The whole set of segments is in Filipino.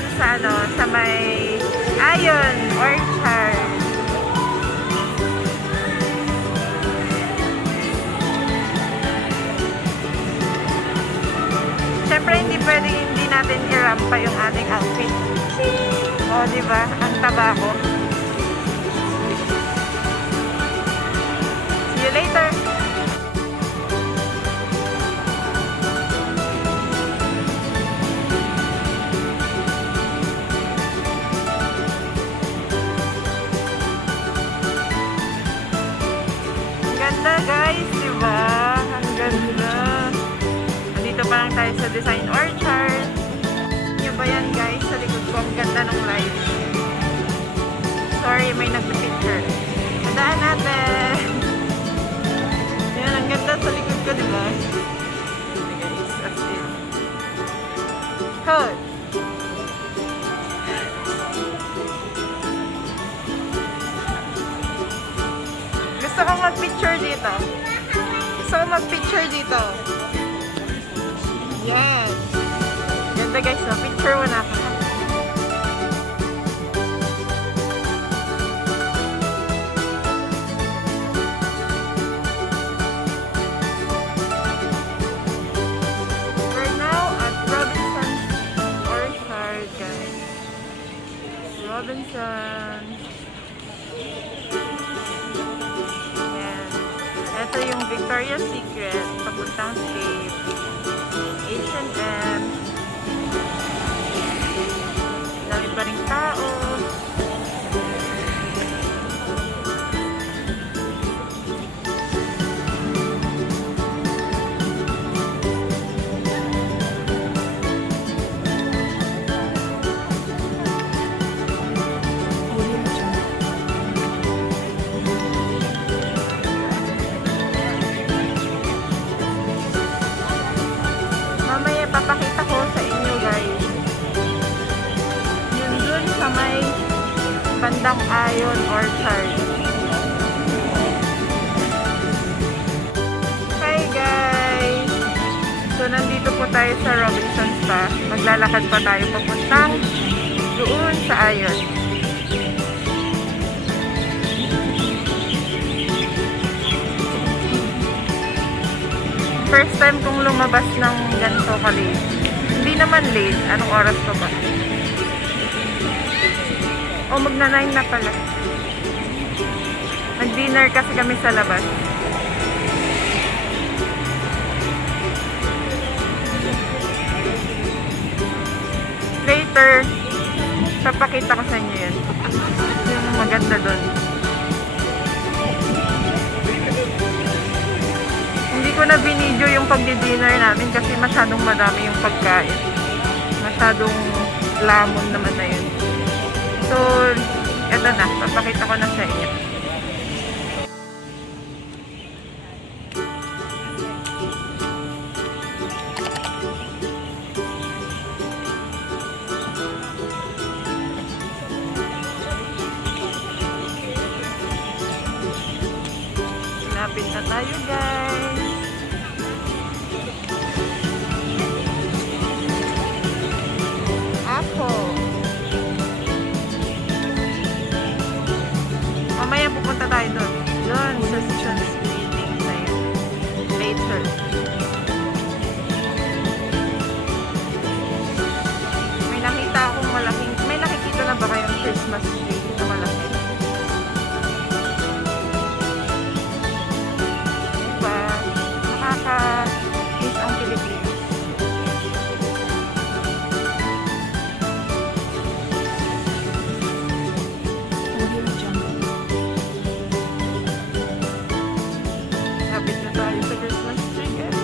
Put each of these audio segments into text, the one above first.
dun sa ano, sa may Ion Orchard. Siyempre hindi pwedeng hindi natin irampa yung ating outfit. O, di ba? Ang taba ko. See you later. Ganda guys, diba? Ang ganda. Andito pa lang tayo sa Design Orchard. Yung ba yan guys? Sa likod ko, ang ganda ng light. Sorry, may nagpipicture. Tandaan natin. Yan, ang ganda sa likod ko, diba? Guys, as in. Hold. Gusto ko mag-picture dito. Gusto ko mag-picture dito. Yes. Ganda guys, no? Picture mo na ako. We're now at Robinson Orchard, guys. Robinson. Ito yung Victoria's Secret, papuntang Cape, H&M, dami pa rin tao. Papakita ko sa inyo guys yun dun sa may bandang Ion Orchard. Hi guys, so nandito po tayo sa Robinsons pa. Maglalakad pa tayo papuntang doon sa Ion. First time kong lumabas ng ganito ka-late. Hindi naman late. Anong oras pa ba? O, magna-9 na pala. Nag-dinner kasi kami sa labas. Later, papakita ko sa inyo yun. Yung maganda doon. Hindi ko na binidyo yung pagdi-dinner namin kasi masyadong madami yung pagkain. Masyadong lamon naman na yun. So, eto na. Papakita ko na sa inyo. Lapit na tayo guys. Apple. Mamaya pupunta tayo doon. Doon sa Seasons meeting na yun. Later. May nakita akong malaking, may nakikita na ba kayong Christmas tree na malaki? Nakaka-miss ang Pilipinas. Lapit na tayo sa Christmas tree, guys.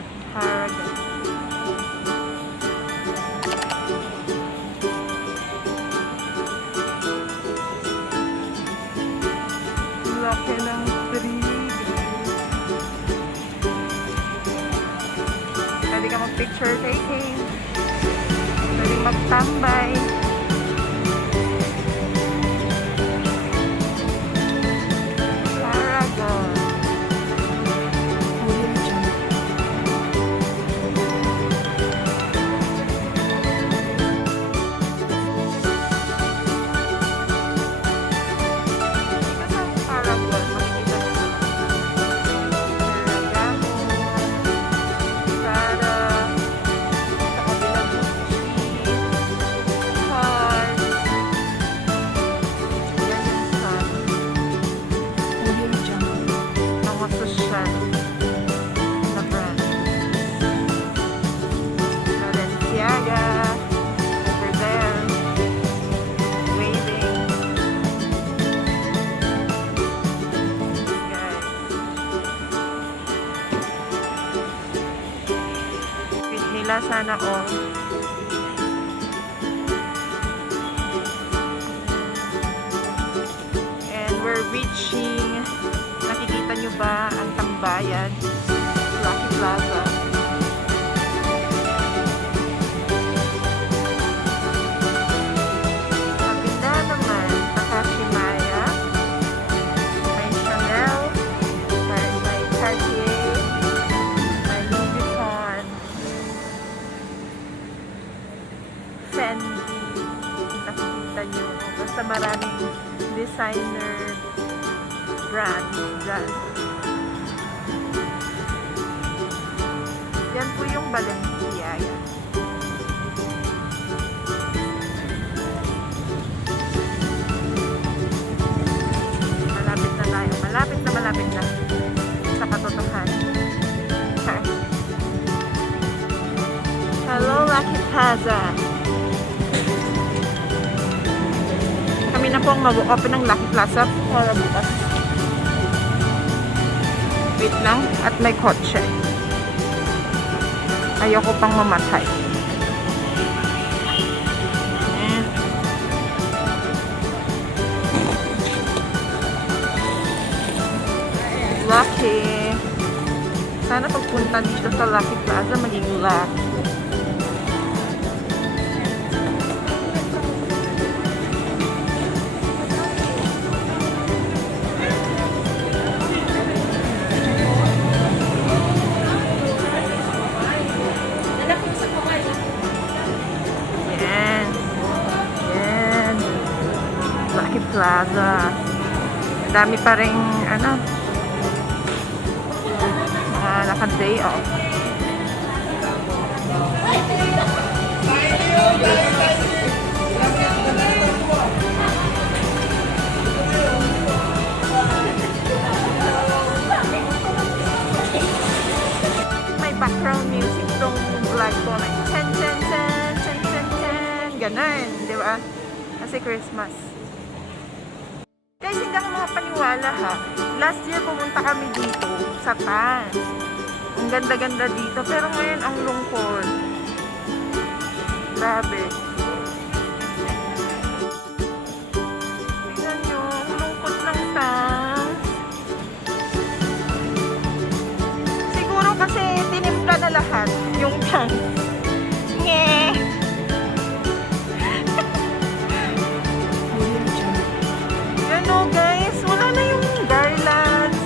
at Paragon. Laki ng tree. Pwede ka mag-picture taking. Pwede magtambay. Paragon. Sana all. And we're reaching, nakikita nyo ba ang tambayan? Lucky Plaza. Kabila naman, Takashimaya. May Chanel. May Cartier. May Louis Vuitton. Fendi. Nakikita nyo. Basta maraming designer brands dyan. Yan po yung Balenciaga. Malapit na tayo. Malapit na. Sa katotohanan. Okay. Hello, Lucky Plaza. Kami na po ang mag-open ng Lucky Plaza para bukas. Wait lang. At may kotse. Ayoko pang mamatay. Lucky. Sana pagpunta dito sa Lucky Plaza maging lucky. Lucky Plaza. Dami pa rin mga naka-day off. May background music tong vlog ko na chen chen chen chen chen chen ganun, di ba? Kasi Christmas. Guys, hindi ako makapaniwala ha. Last year pumunta kami dito sa taas. Ang ganda-ganda dito. Pero ngayon ang lungkot. Grabe. Tingnan nyo, ang lungkot ng taas. Siguro kasi tinimpla na lahat yung taas. Nye! Ano guys, wala na yung garlands,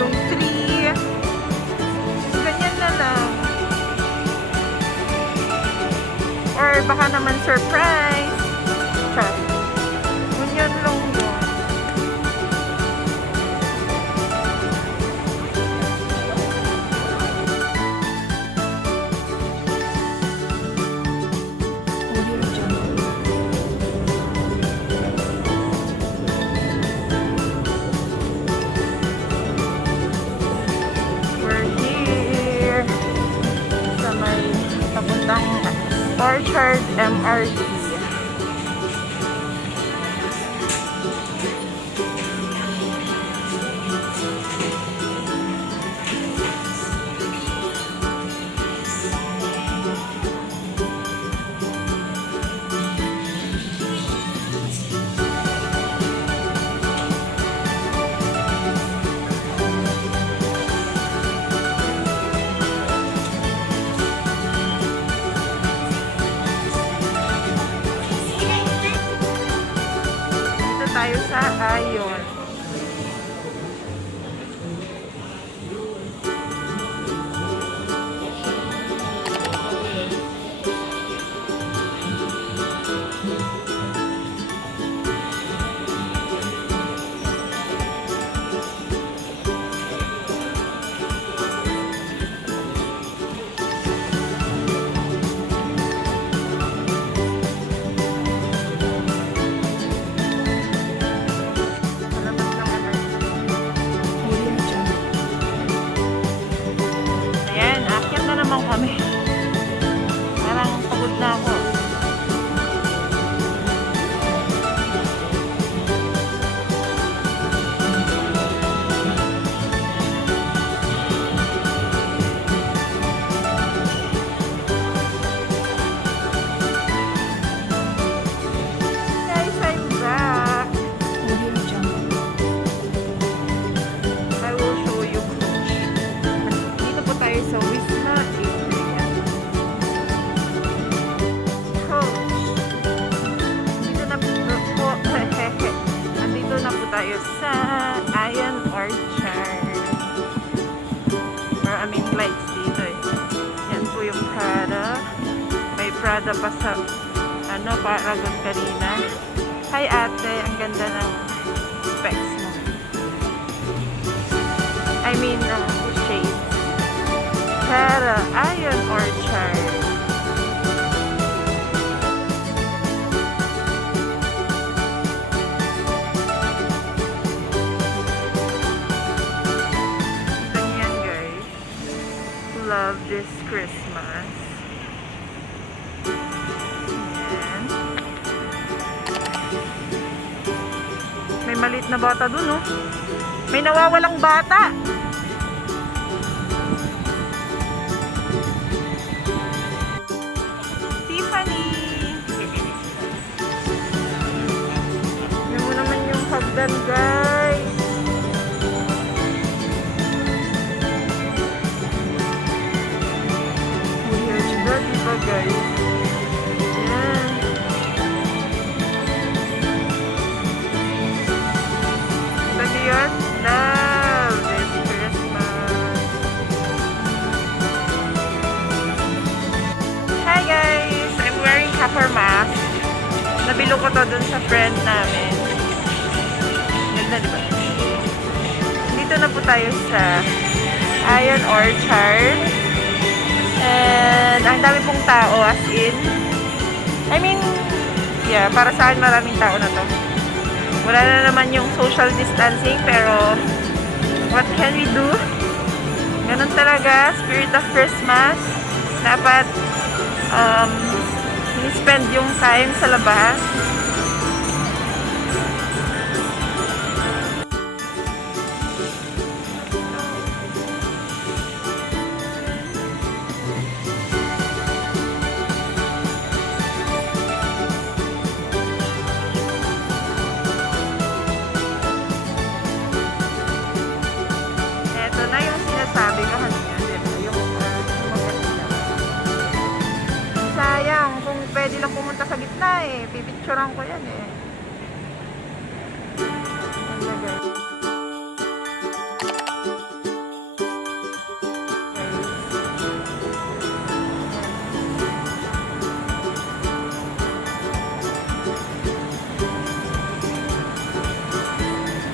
yung tree, ganyan na lang. Or baka naman surprise. Ganyan lang yun. Orchard MRT. parada pa sa Paragon kanina. Hi ate, ang ganda ng specs mo. I mean, shade. Pero, Ion Orchard. Ito niyan guys. Love this Christmas. Ayan. May maliit na bata dun, oh. May nawawalang bata. Tiffany. Yan mo naman yung hagdan, guys. Weird na, diba, guys? Yan. Ito yun. Love this Christmas. Hi guys! I'm wearing cover mask. Nabilo ko to dun sa friend namin. Ganda diba? Dito na po tayo sa Ion Orchard. And ang dami pong tao as in. I mean, yeah, para sa akin maraming tao na to. Wala na naman yung social distancing, pero what can we do? Ganun talaga, spirit of Christmas. Dapat spend yung time sa labas. Sabi ko kanina, diba? Yung maganda. Sayang, kung pwede lang pumunta sa gitna eh. Pipicturean ko yan eh.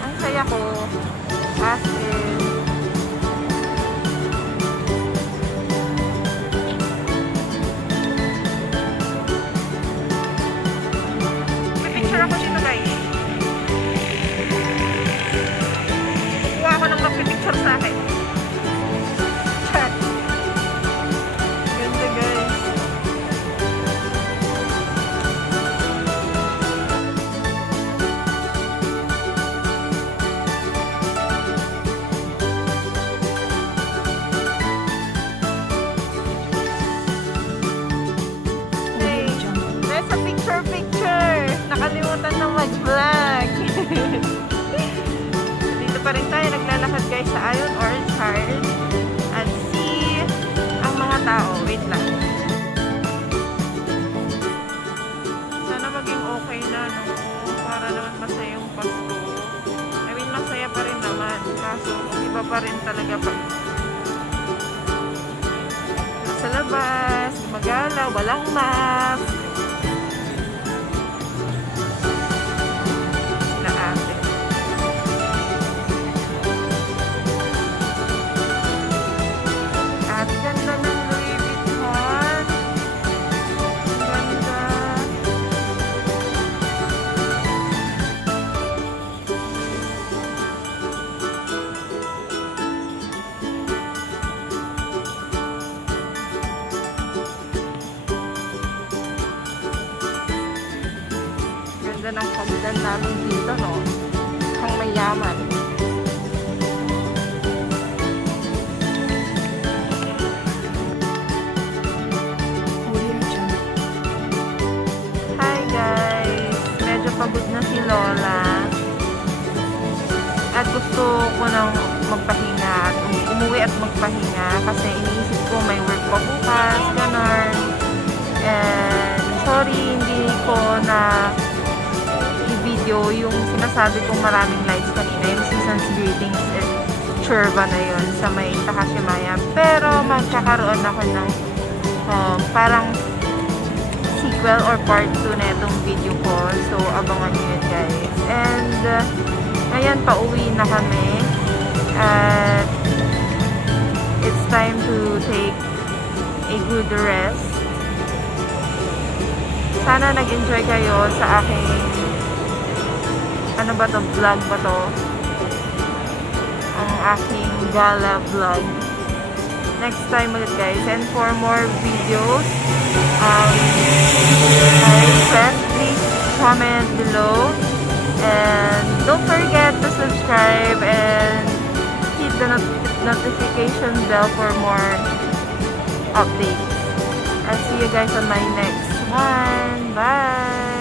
Ang saya ko, as in, ako dito guys. Kukuha ako ng magpipicture sa akin. Chat. Ganda guys. Hey, there's a picture. Nakalimutan ng mag-vlog. Dito pa rin tayo naglalakad guys sa Ion Orchard at see ang mga tao. Wait lang. Sana maging okay na, no? Para naman masaya yung Pasko. I mean, masaya pa rin naman. Kaso, iba pa rin talaga pag sa labas, magalaw, walang mask. At ganda ng Louis Vuitton. Ganda. Ganda ng hagdan namin dito, no? Ang mayaman. Pagod na si Lola at gusto ko nang magpahinga at umuwi at magpahinga kasi iniisip ko may work pa bukas, ganon. And sorry, hindi ko na i-video yung sinasabi kong maraming likes kanina, yung season's greetings at churba na yun sa may Takashimaya. Pero magkakaroon ako ng parang sequel or part 2 na itong video ko. So, abangan nyo yun guys. And, ngayon, pauwi na kami. At, it's time to take a good rest. Sana nag-enjoy kayo sa aking, ano ba to, vlog ba to? Ang aking gala vlog. Next time ulit guys. And for more videos, request, please comment below. And don't forget to subscribe and hit the notification bell for more updates. I'll see you guys on my next one. Bye!